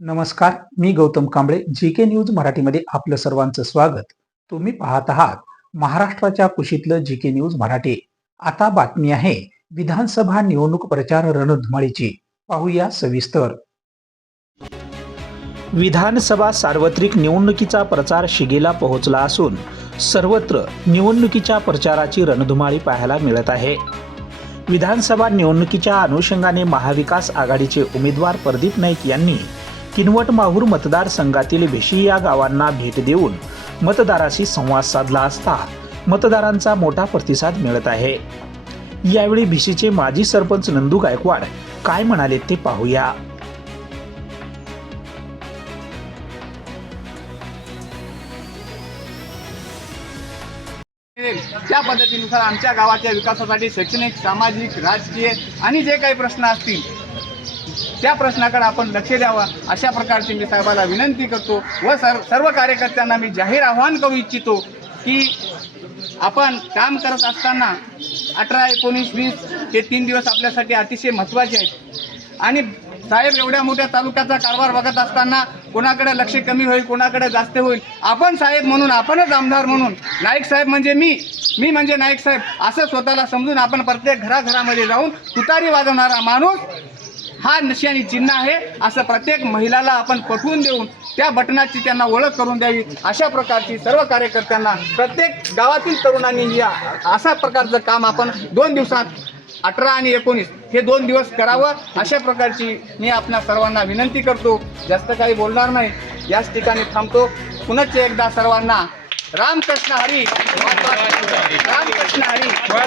नमस्कार मी Gautam Kamble G K news मराठीमध्ये आपलं सर्वांचं स्वागत. तुम्ही पाहत आहात महाराष्ट्राच्या कुशीतलं जी के न्यूज मराठी. आता बातमी आहे विधानसभा निवडणूक प्रचार रणधुमाळीची. पाहूया सविस्तर. विधानसभा सार्वत्रिक निवडणुकीचा प्रचार शिगेला पोहोचला असून सर्वत्र निवडणुकीच्या प्रचाराची रणधुमाळी पाहायला मिळत आहे. विधानसभा निवडणुकीच्या अनुषंगाने महाविकास आघाडीचे उमेदवार प्रदीप नाईक यांनी किनवट माहूर मतदारसंघातील भेशी या गावांना भेट देऊन मतदाराशी संवाद साधला असता मतदारांचा मोठा प्रतिसाद मिळत आहे. यावेळी भिशीचे माजी सरपंच नंदू गायकवाड काय म्हणाले ते पाहूया. त्या पद्धतीनुसार आमच्या गावाच्या विकासासाठी शैक्षणिक सामाजिक राजकीय आणि जे काही प्रश्न असतील त्या प्रश्नाकडे आपण लक्ष द्यावं. अशा प्रकारची मी साहेबाला विनंती करतो व सर सर्व कार्यकर्त्यांना मी जाहीर आव्हान करू इच्छितो की आपण काम करत असताना अठरा एकोणीस वीस हे तीन दिवस आपल्यासाठी अतिशय महत्त्वाचे आहेत. आणि साहेब एवढ्या मोठ्या तालुक्याचा कारभार बघत असताना कोणाकडे लक्ष कमी होईल कोणाकडे जास्त होईल? आपण साहेब म्हणून आपणच आमदार म्हणून. नाईक साहेब म्हणजे मी. मी म्हणजे नाईक साहेब. असं स्वतःला समजून आपण प्रत्येक घराघरामध्ये जाऊन तुतारी वाजवणारा माणूस हा निशाणी चिन्ह आहे असं प्रत्येक महिलाला आपण पटवून देऊन त्या बटनाची त्यांना ओळख करून द्यावी. अशा प्रकारची सर्व कार्यकर्त्यांना प्रत्येक गावातील तरुणांनी या अशा प्रकारचं काम आपण दोन दिवसात अठरा आणि एकोणीस हे दोन दिवस करावं अशा प्रकारची मी आपल्या सर्वांना विनंती करतो. जास्त काही बोलणार नाही. याच ठिकाणी थांबतो. पुनश्च एकदा सर्वांना रामकृष्ण हरी. रामकृष्ण हरी.